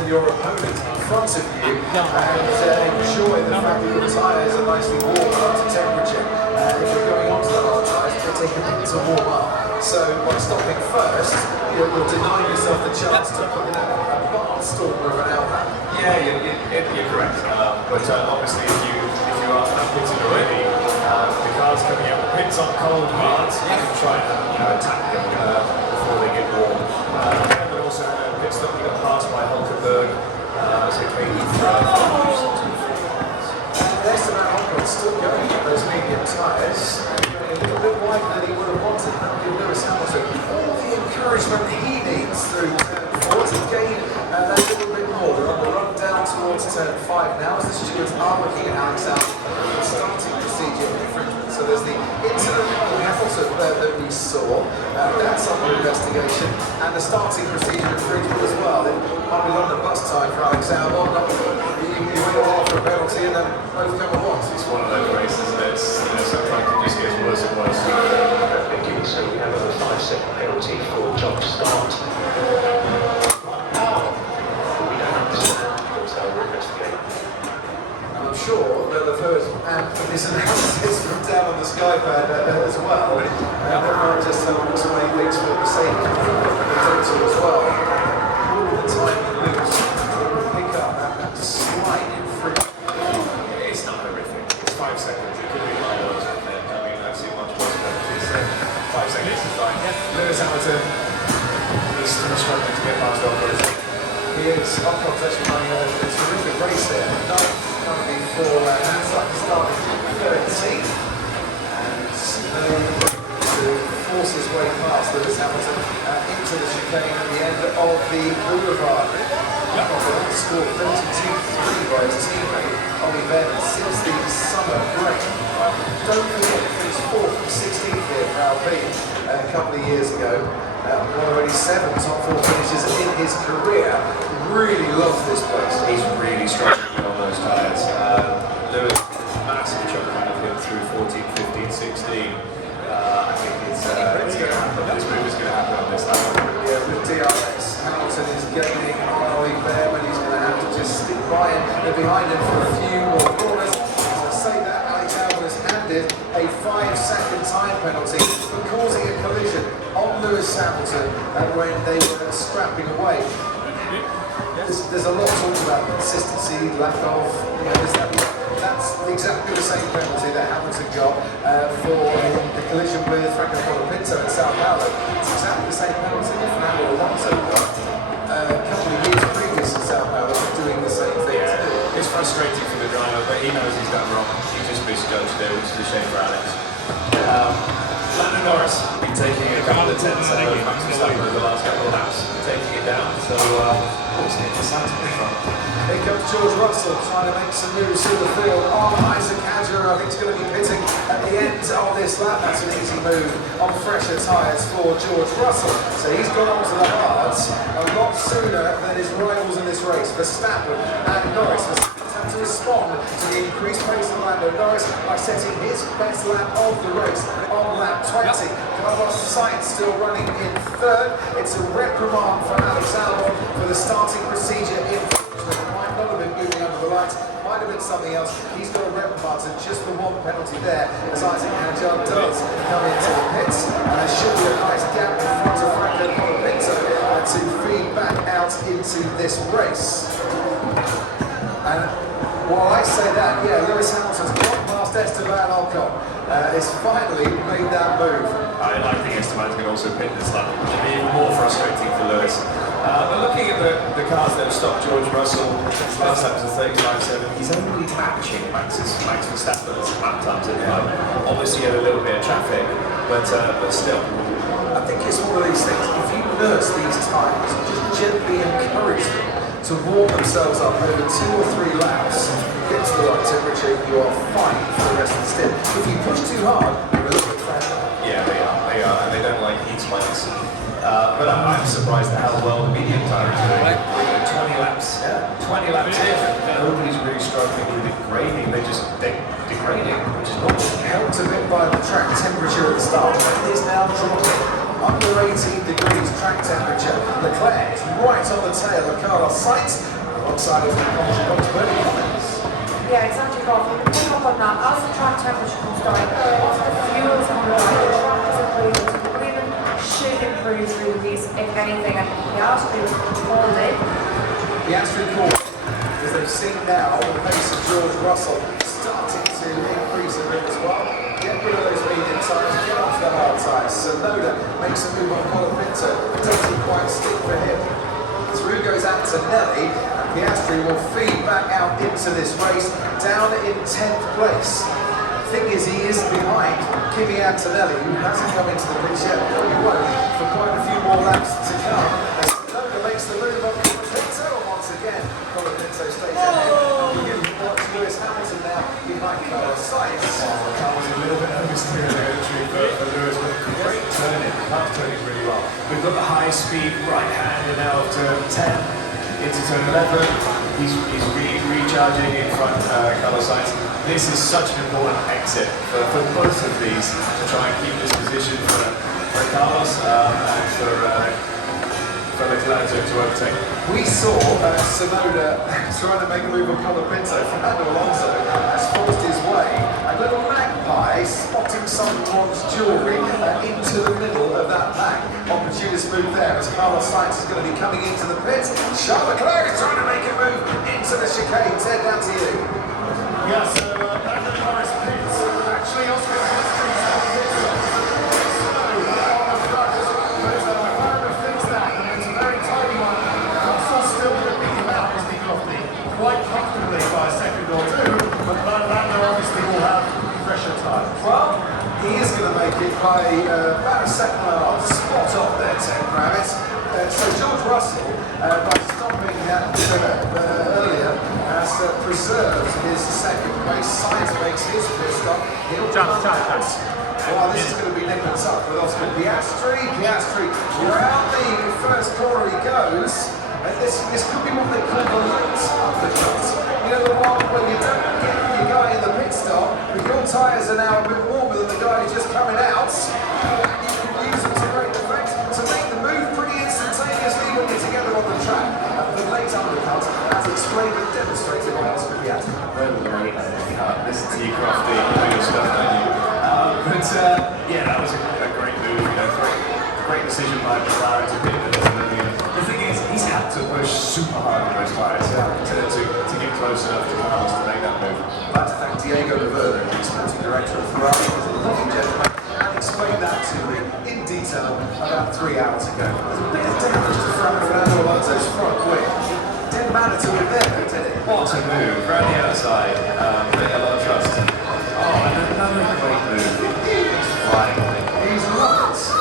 than your opponent in front of you and enjoy the fact that your tyres are nicely warm up to temperature. If you're going onto the hard tyres, they take a bit to warm up. So by stopping first, you're denying yourself the chance to put in a barnstormer of an outlap. Yeah, you're correct. But obviously, if you are pitted already, the cars coming out the pits on cold parts, you can try and attack them before they get warm. But also pit stop, you got passed by Hulkenberg, so came through. Esteban Ocon still going at those medium tyres, a little bit wider than he would have wanted. That would give Lewis Hamilton all the encouragement he needs through turn 4 to gain that little bit more. They're on the run down towards turn 5 now as the stewards are looking at Alex Albon for the starting procedure infringement. So there's the incident with Hamilton that we saw, that's under investigation, and the starting procedure infringement as well. It might be London bus time for Alex Albon. You win a while for a penalty and then both come at once. It's one of those races that's sometimes it just gets worse and worse. So we have a 5-second penalty for jump start. I'm sure they'll have heard this analysis from down on the Skypad as well. They might just explain things for the sake of the data as well. All the time they lose, will pick up that slight infringement. It's not horrific. It's 5 seconds. It could be far worse than that. I mean, I've seen much worse penalties. So 5 seconds is fine. Lewis Hamilton is still struggling to get past Ocon. He is. Ocon's actually running a terrific race there. Currently for Mansell starting 13th. And to force his way past Lewis Hamilton into the chicane at the end of the boulevard. Ocon scored 32-3 by his teammate Ollie Bennett since the summer break. Don't forget, he finished 4th and 16th here for Alpine a couple of years ago. Already 7 top 4 finishes in his career. Really loves this place. He's really struggling on those tyres. Lewis, massive chunk of him through 14, 15, 16. I think it's going to happen. This move is going to happen on this lap. Yeah, with DRS, Hamilton is gaining on Ollie there, but he's going to have to just stick by him and behind him for a few more corners. As I say that, Alex Albon has handed a 5-second time penalty for causing a collision on Lewis Hamilton when they were scrapping away. There's a lot talked about consistency, lack of, that's exactly the same penalty that Hamilton got for the collision with Franco Colapinto in Sao Paulo. It's exactly the same penalty that Fernando Alonso got a couple of years previous in Sao Paulo for doing the same thing. Yeah, it's frustrating for the driver, but he knows he's done wrong. He just misjudged there, which is a shame for Alex. Lando Norris been taking a couple of tenths out of Max Verstappen over the last couple of laps, taking it down. So let's get this out in front. Here comes George Russell trying to make some moves through the field on Isaac Hadjar. I think he's going to be pitting at the end of this lap. That's an easy move on fresher tyres for George Russell. So he's gone onto the hards a lot sooner than his rivals in this race, Verstappen and Norris. Have to respond to the increased pace of Lando Norris by setting his best lap of the race on lap 20. Carlos Sainz still running in 3rd. It's a reprimand for Alex Albon for the starting procedure infringement. Might not have been moving under the lights, might have been something else. He's got a reprimand, so just the one penalty there as Isaac Hadjar does come into the pits. And there should be a nice gap in front of Franco Colapinto to feed back out into this race. And while I say that, yeah, Lewis Hamilton's gone past Esteban Ocon. Has finally made that move. I think Esteban's going to also pit this lap, which will be even more frustrating for Lewis. But looking at the cars that have stopped George Russell, his last lap was a 35.7. He's only matching Max Verstappen's lap times at the moment. Obviously, he had a little bit of traffic, but still. I think it's one of these things. If you nurse these times, just gently encourage them to warm themselves up over 2 or 3 laps, get to the right temperature, you are fine for the rest of the stint. If you push too hard, you're a little bit fragile. Yeah, they are, and they don't like heat spikes. But I'm surprised at how well the medium tyre is doing. 20 laps, 20 laps in, nobody's really struggling with degrading. They're degrading, which is normal. Helped a bit by the track temperature at the start, but it is now dropping under 18 degrees track temperature. Leclerc is right on the tail of Carlos Sainz, alongside of Bernie Cummings. Yeah, exactly, Bob. You can pick up on that. As the track temperature comes down, the fuel's on the right, the track is improving, so the breathing should improve through these, if anything, and Piastri was pulled in. Piastri caught, as they've seen now, the pace of George Russell starting to increase a bit as well. Get rid of those medium tyres, get onto the hard tyres. Sonoda makes a move on Colapinto, doesn't quite stick for him. Through goes Antonelli, and Piastri will feed back out into this race, down in 10th place. Thing is, he is behind Kimi Antonelli, who hasn't come into the pits yet, probably won't for quite a few more laps to come. As Sonoda makes the move on Colapinto, and once again, Colapinto stays ahead. We get Lewis Hamilton now behind Carlos Sainz. That was a little bit oversteered entry for Lewis, but great turning. The car's turning really well. We've got the high speed right hander now of turn 10 into turn 11. He's recharging in front of Carlos Sainz. This is such an important exit for both of these to try and keep this position for Carlos and for Leclerc to overtake. We saw Sonoda trying to make a move on Colapinto. Fernando Alonso has forced his way. A little magpie spotting someone's jewellery into the middle of that pack. Opportunist move there as Carlos Sainz is going to be coming into the pits. Charles Leclerc is trying to make a move into the chicane. Ted, down to you. Yeah, so Lando Norris pits. Actually, Oscar Piastri's out of this. Quite comfortably by a second or two, but Lando obviously will have fresher tyres. Well, he is going to make it by about a second and a half. Spot on there, Ted Kravitz. So George Russell, by stopping earlier, has preserved his second place. Sainz makes his pit stop. Well, this is going to be nip and tuck with Oscar Piastri. Piastri, round the first corner he goes. And this could be what they call the late uppercut. You know, the one where you don't get your guy in the pit stop, but your tyres are now a bit warmer than the guy who's just coming out. And you can use them to great effect to make the move pretty instantaneously when you're together on the track. The late uppercut, as explained and demonstrated by Oscar Piastri. Listen to you, Crofty, you know your stuff, don't you? But yeah, that was a great move, great decision by McLaren to pit with us. The thing is, he's had to push super hard on those tyres to get close enough to Carlos to make that move. I'd like to thank Diego Navarro, the sporting director of Ferrari, who's a lovely gentleman, and explained that to me in detail about 3 hours ago. There's a bit of damage to Fernando Alonso's front wing. Didn't matter to him there, though, did it? What a move, around the outside, a lot of trust. Oh, and another great move. He's flying on it. He's loved it.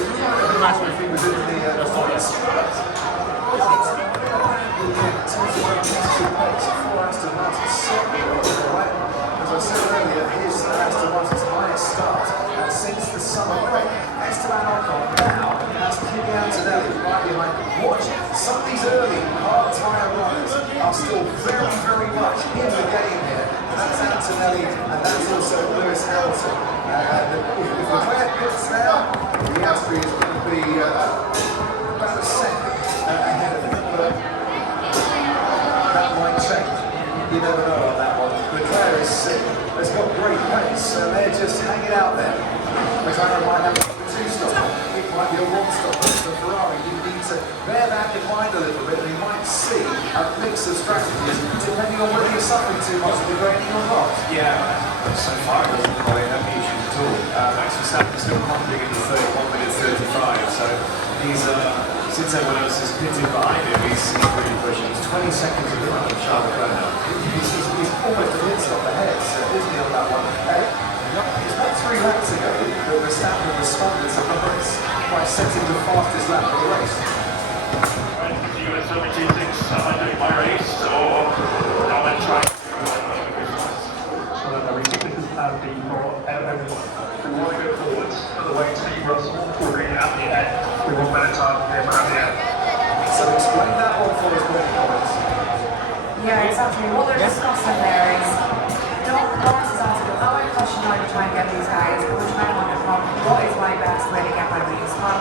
He's loved it if he was in the points. As I said earlier, his Aston Martin's highest start since the summer break. Esteban Ocon now has Kimi Antonelli right behind him. Watch some of these early hard tyre runners are still very, very much in the game here. That's Antonelli and that's also Lewis Hamilton. If Leclerc pits now, Piastri is going to be about a second ahead of him. But that might change. You never know on that one. Leclerc has got great pace, so they're just hanging out there. McLaren might have a two-stopper. It might be a one-stopper for Ferrari. You need to bear that in mind a little bit, and you might see a mix of strategies depending on whether you're suffering too much with the graining or not. Yeah, so far it doesn't look like they have any issues at all. Max Verstappen still pumping in the 1 minute 35, so he's since everyone else is pitted behind him, he's really pushing. He's 20 seconds in front of Charles Leclerc now. He's almost a pit stop ahead, so isn't he on that one? It's about 3 laps ago that Verstappen responded to Norris by setting the fastest lap of the race. Do you want to tell me 2 things? Am I doing my race or am I trying? So that I think this is the more everyone. We want to go forwards, but the way to see Russell already at the end. We want better time for him at the end. So explain that one for us, Bernie Cummings. Yeah, exactly. What they're discussing there is, Norris is asking, how much question are you trying to get these guys? How much time on the front? What is my best way to get my wheels? How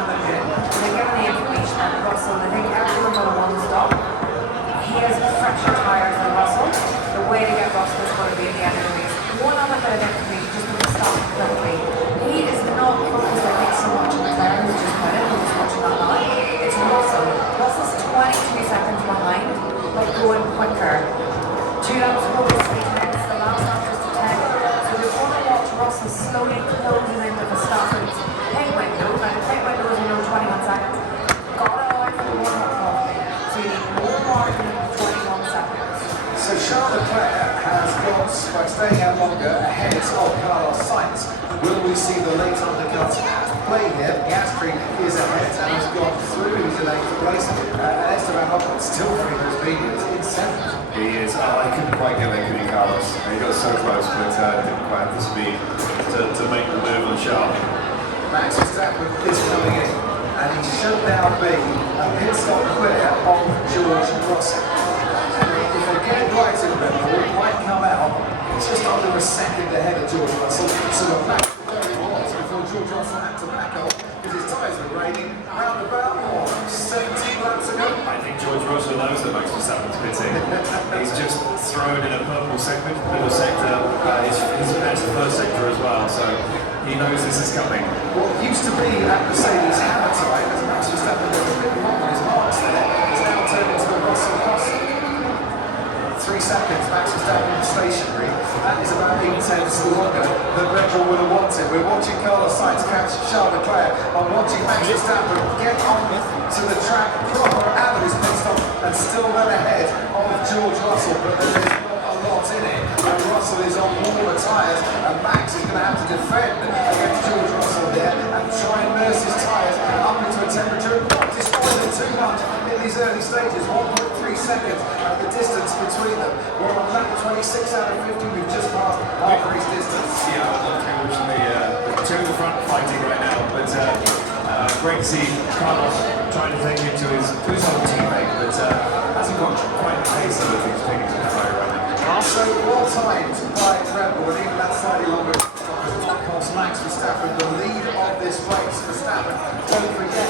right closing in with the starter's pit window, and the pit window is 21 seconds. Got it away from the warm-up properly, so you need more margin than 21 seconds. So Charles Leclerc has got, by staying out longer, ahead of Carlos Sainz. Will we see the late undercuts play here? Piastri is ahead and has gone through to 8th place. And Esteban Ocon still through those mediums in 7th. He is. I couldn't quite get there, could he, Carlos? He got so close, but didn't quite have the speed to make the move on sharp. Max Verstappen is coming in, and he should now be a pit stop clear on George Russell. If they get it right in Red Bull, it might come out just under a second ahead of George Russell. So the Max very was before George Russell had to back off because his tyres were raining round about 17 laps ago. I think George Russell knows that Max Verstappen's pitting. He's just thrown in a purple segment, middle sector. He's matched the first sector as well, so he knows this is coming. What used to be at Mercedes hammer time, as Max Verstappen was a bit long on his marks there, is now turned into a Russell Cross. 3 seconds, Max Verstappen stationary. That is about 8 tenths longer than Red Bull would have wanted. We're watching Carlos Sainz catch Charles Leclerc. I'm watching Max Verstappen get on to the track proper out of his pit stop and still well ahead of George Russell. But there's not a lot in it. And Russell is on warmer tyres, and Max is going to have to defend against George Russell there and try and nurse his tyres up into a temperature and not destroy them too much in these early stages. 1.3 seconds at the distance between them. We're on lap 26 out of 50. We've just passed half race distance. Yeah, I love watching the two in the front fighting right now, but great to see Carlos trying to take it to his old teammate, but hasn't got quite the pace that I think he's taking to the fire right now. So well timed by Red Bull, and even that slightly longer cost Max Verstappen the lead of this race. Verstappen, don't forget,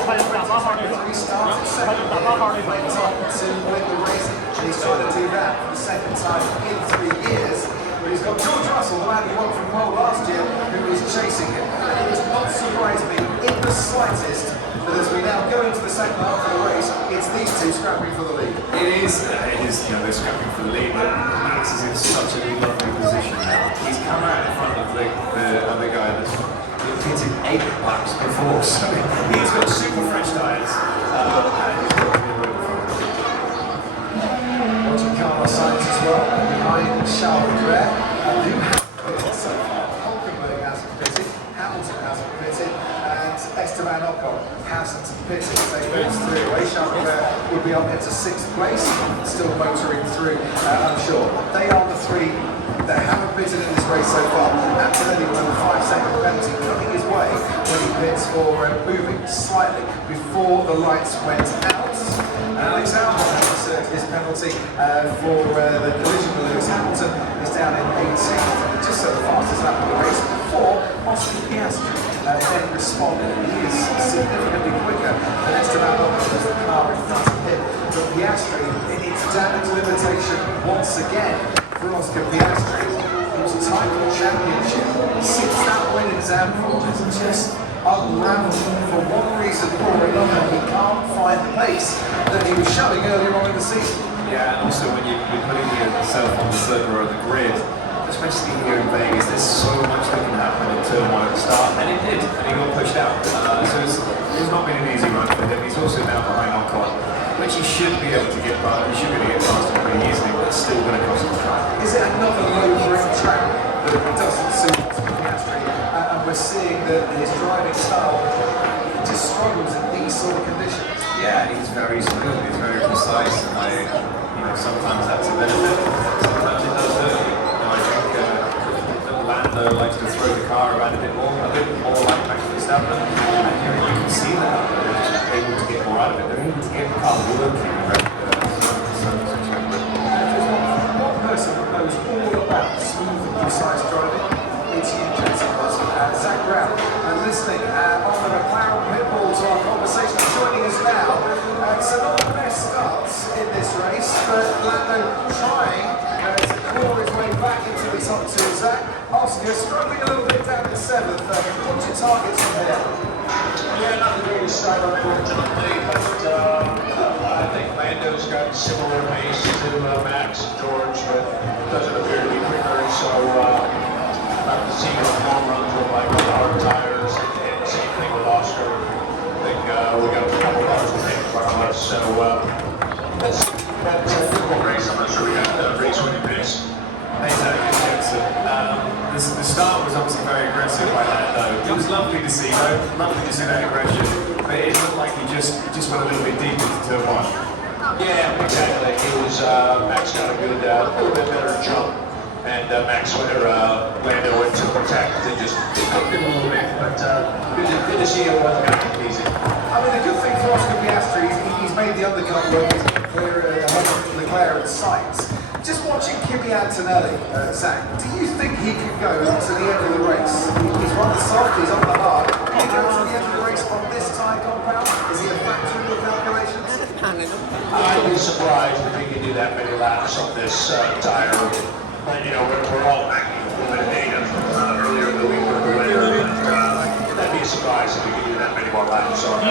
he started second, went on to win the race, and he's trying to do that for the second time in 3 years. But he's got George Russell, the man who won from pole last year, who is chasing him. And it does not surprise me in the slightest that as we now go into the second half of the race, it's these two scrapping for the lead. It is, they're scrapping for the lead, but Max is in such a lovely position now. He's come out in front of the other guy that's pitted 8 laps before, so he's got super fresh tyres, and he's got a good room for him. Watching Carlos Sainz as well, and behind Charles Leclerc, who has pitted so far. Hulkenberg hasn't pitted, Hamilton hasn't pitted, and Esteban Ocon hasn't pitted. So he moves through. Charles Leclerc would be up into 6th place, still motoring through, I'm sure. They are the 3 that haven't pitted in this race so far. Antonelli with a 5-second penalty coming his way when he pits for moving slightly before the lights went out. Alex Albon has served his penalty for the collision with Lewis Hamilton. He's down in 18th, just so the fastest lap of the race before Oscar Piastri then responded. He is significantly quicker than Esteban Ocon as the car in front of him. But Piastri, in its damage limitation once again for Oscar Piastri, whose title championship since that win in Zandvoort is just unraveled for one reason or another. He can't find the pace that he was showing earlier on in the season. Yeah, and also when you're putting yourself on the third row of the grid, especially here in Vegas, there's so much that can happen in turn 1 at the start, and it did, and he got pushed out. So it's not been an easy run for him. He's also now behind Ocon, which he should be able to get past. He should be able to get past him pretty easily, but it's still going to cost him time. Is it another low grip track that doesn't suit Oscar Piastri? And we're seeing that his driving style just struggles in these sort of conditions. Yeah, he's very smooth, he's very precise, and sometimes that's a benefit, sometimes it does hurt you. I think that Lando likes to throw the car around a bit more like Max Verstappen, and you can see that they're just able to get more out of it. They're able to get the car working. One person who knows all about smooth and precise driving, it's you, Jason Russell, and Zach Brown. And listening on the McLaren pitbull to our conversation, joining us now. So not the best starts in this race, but Lando trying to claw his way back into the top 2. Zach, Oscar struggling a little bit down in 7th. What's your targets from here? Yeah, not the greatest start, unfortunately, but I think Lando's got similar pace to Max and George, but doesn't appear to be quicker, so about the seeing a long run for like our tires, and same thing with Oscar. I think we got a couple cars to take in front of us, so that's a difficult race. I'm not sure we got the race winning pace. Exactly, Jackson. The start was obviously very aggressive by Lando. It was lovely to see, though. Lovely to see that aggression. But it looked like he just went a little bit deep into turn one. Yeah, exactly. It was Max got a good, little bit better jump, and Max Lando went to protect and just hooked him a little bit. But good to see it wasn't going to be easy. I mean, the good thing for Oscar Piastri is he's made the undercut work. He's clear Leclerc at sights. Just watching Kimi Antonelli, Zach, do you think he could go to the end of the race? He's won the soft, he's on the hard. Can he go to the end of the race on this tyre compound? Is he a factor in your calculations? I'd be surprised if he could do that many laps on this tire. But, you know, we're all backing a little bit of data earlier in the week with the weather. But that'd be a surprise if he could do that many more laps on